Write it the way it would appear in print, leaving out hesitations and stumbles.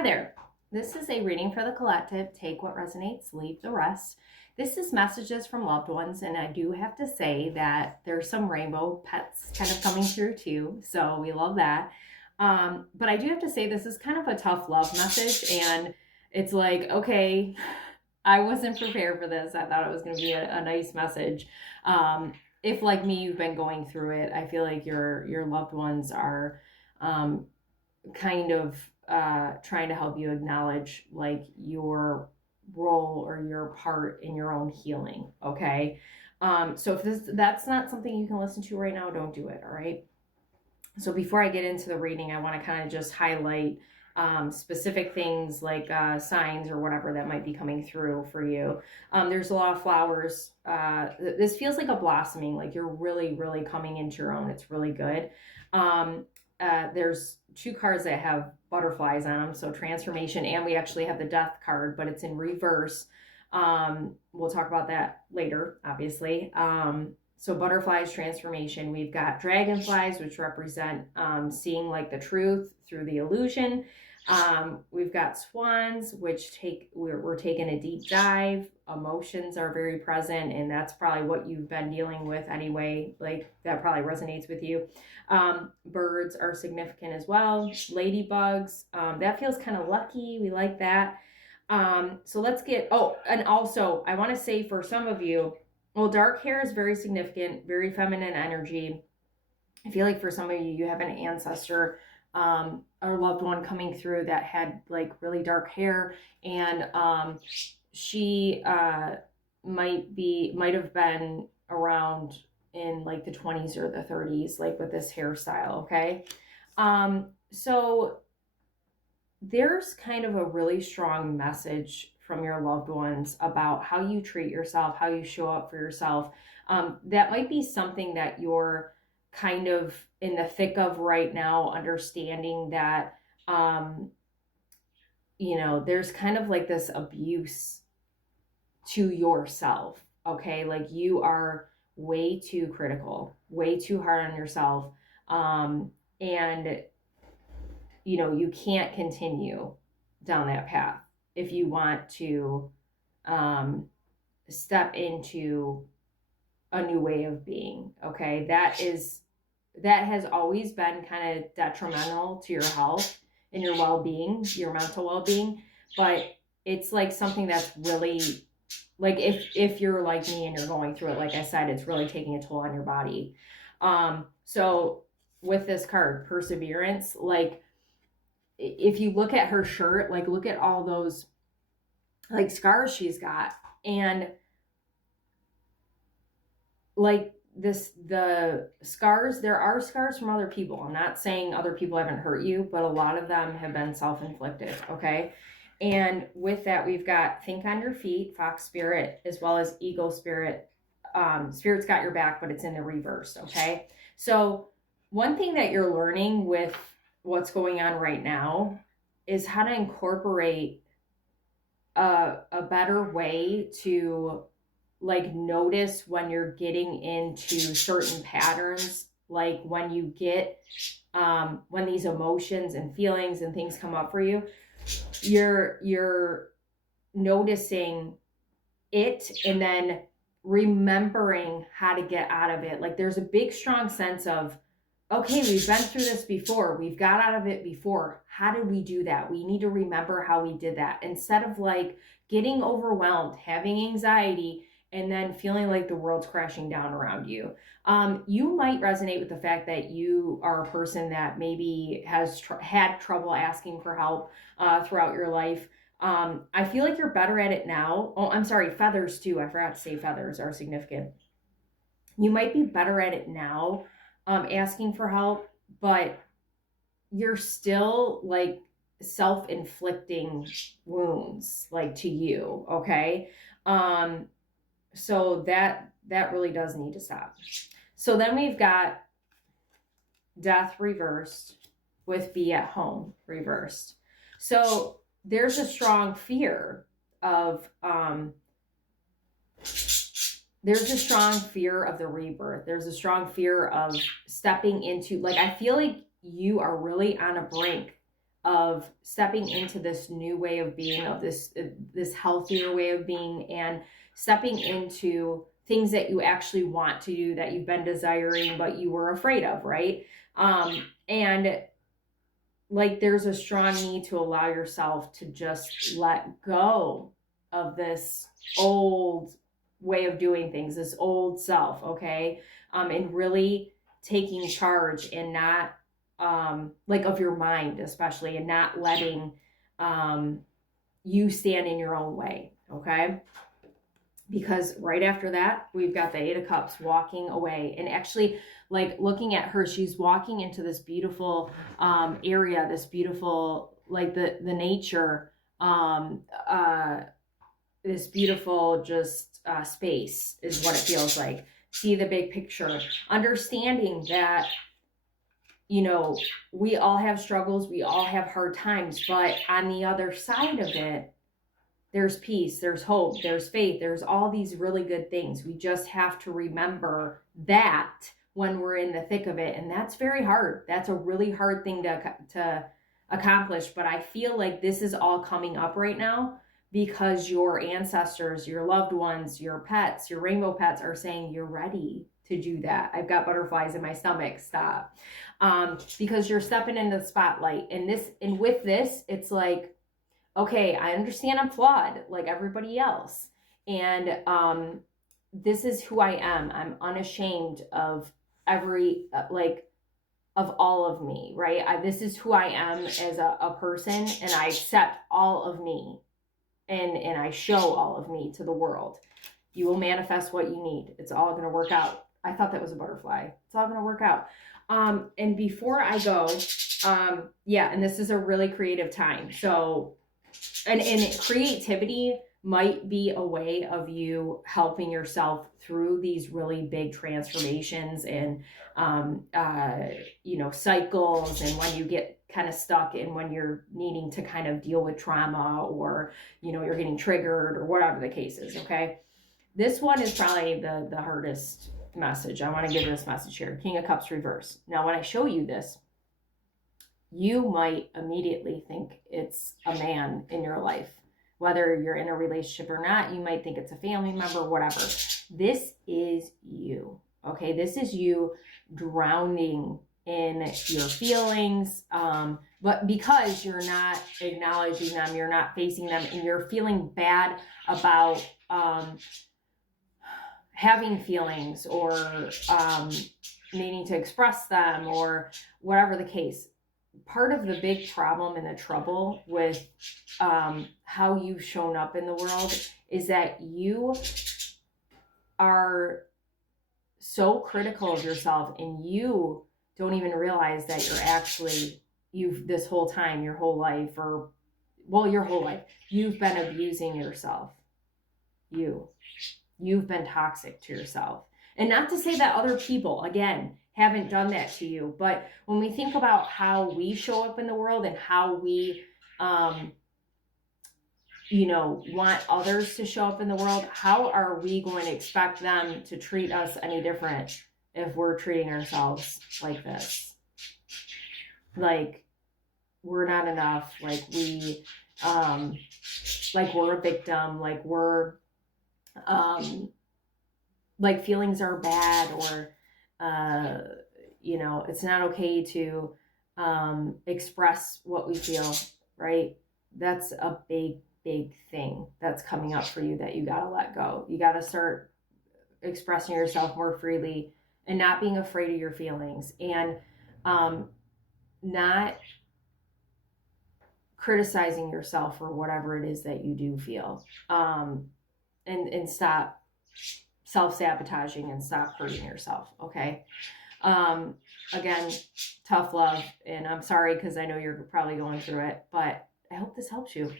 Hi there. This is a reading for the collective. Take what resonates, leave the rest. This is messages from loved ones, and I do have to say that there's some rainbow pets kind of coming through too, so we love that. But I do have to say this is kind of a tough love message, and it's like, okay, I wasn't prepared for this. I thought it was going to be a nice message. If like me, you've been going through it, I feel like your loved ones are um, kind of trying to help you acknowledge like your role or your part in your own healing. Okay. So if that's not something you can listen to right now, don't do it. All right. So before I get into the reading, I want to kind of just highlight specific things like signs or whatever that might be coming through for you. There's a lot of flowers. This feels like a blossoming, like you're really, really coming into your own. It's really good. There's two cards that have butterflies on them, so transformation, and we actually have the death card, but it's in reverse. We'll talk about that later, obviously. So butterflies, transformation. We've got dragonflies, which represent seeing like the truth through the illusion. We've got swans, which we're taking a deep dive. Emotions are very present, and that's probably what you've been dealing with anyway. Like that probably resonates with you. Birds are significant as well. Ladybugs, that feels kind of lucky. We like that. So let's get, and also I want to say for some of you, well, dark hair is very significant, very feminine energy. I feel like for some of you, you have an ancestor or loved one coming through that had like really dark hair, and she might have been around in like the 20s or the 30s, like with this hairstyle. Okay. So there's kind of a really strong message from your loved ones about how you treat yourself, how you show up for yourself. That might be something that you're kind of in the thick of right now, understanding that, there's kind of like this abuse to yourself. Okay. Like you are way too critical, way too hard on yourself. And you can't continue down that path if you want to step into a new way of being. Okay. That has always been kind of detrimental to your health and your well-being, your mental well-being. But it's like something that's really like, if you're like me and you're going through it, like I said, it's really taking a toll on your body. So with this card, perseverance, like if you look at her shirt, like look at all those like scars she's got, and like the scars, there are scars from other people. I'm not saying other people haven't hurt you, but a lot of them have been self-inflicted. Okay. And with that, we've got think on your feet, fox spirit, as well as eagle spirit. Spirit's got your back, but it's in the reverse. Okay. So one thing that you're learning with what's going on right now is how to incorporate a better way to like notice when you're getting into certain patterns, like when you get when these emotions and feelings and things come up for you, you're noticing it and then remembering how to get out of it. Like there's a big strong sense of, okay, we've been through this before. We've got out of it before. How did we do that? We need to remember how we did that. Instead of like getting overwhelmed, having anxiety, and then feeling like the world's crashing down around you. You might resonate with the fact that you are a person that maybe has had trouble asking for help throughout your life. I feel like you're better at it now. Oh, I'm sorry, feathers too. I forgot to say feathers are significant. You might be better at it now, asking for help, but you're still like self-inflicting wounds like to you. Okay. So that really does need to stop. So then we've got death reversed with be at home reversed. So there's a strong fear of there's a strong fear of the rebirth. There's a strong fear of stepping into, like, I feel like you are really on a brink of stepping into this new way of being, of this healthier way of being, and stepping into things that you actually want to do, that you've been desiring but you were afraid of, right? And like there's a strong need to allow yourself to just let go of this old way of doing things, this old self, okay? And really taking charge, and not like of your mind especially, and not letting you stand in your own way, okay? Because right after that, we've got the Eight of Cups walking away. And actually, like looking at her, she's walking into this beautiful area, this beautiful, like the nature, this beautiful just space is what it feels like. See the big picture, understanding that, you know, we all have struggles, we all have hard times, but on the other side of it, there's peace, there's hope, there's faith, there's all these really good things. We just have to remember that when we're in the thick of it. And that's very hard. That's a really hard thing to accomplish. But I feel like this is all coming up right now because your ancestors, your loved ones, your pets, your rainbow pets are saying you're ready to do that. I've got butterflies in my stomach. Stop. Because you're stepping into the spotlight. And with this, it's like, okay, I understand I'm flawed like everybody else. And this is who I am. I'm unashamed of of all of me, right? This is who I am as a person, and I accept all of me, and I show all of me to the world. You will manifest what you need. It's all going to work out. I thought that was a butterfly. It's all going to work out. And before I go, and this is a really creative time. So, and creativity might be a way of you helping yourself through these really big transformations and, cycles, and when you get kind of stuck, and when you're needing to kind of deal with trauma, or, you're getting triggered, or whatever the case is. Okay. This one is probably the hardest message. I want to give this message here. King of Cups reverse. Now, when I show you this, you might immediately think it's a man in your life. Whether you're in a relationship or not, you might think it's a family member, whatever. This is you, okay? This is you drowning in your feelings, but because you're not acknowledging them, you're not facing them, and you're feeling bad about having feelings, or needing to express them, or whatever the case. Part of the big problem and the trouble with how you've shown up in the world is that you are so critical of yourself, and you don't even realize that you're actually, this whole time, your whole life, you've been abusing yourself. You've been toxic to yourself. And not to say that other people, again, haven't done that to you, but when we think about how we show up in the world, and how we want others to show up in the world, how are we going to expect them to treat us any different if we're treating ourselves like this? Like we're not enough, like we're a victim, like we're like feelings are bad, or it's not okay to express what we feel, right? That's a big thing that's coming up for you that you got to let go. You got to start expressing yourself more freely, and not being afraid of your feelings, and not criticizing yourself for whatever it is that you do feel, and stop self-sabotaging, and stop hurting yourself. Okay. Again, tough love, and I'm sorry because I know you're probably going through it, but I hope this helps you.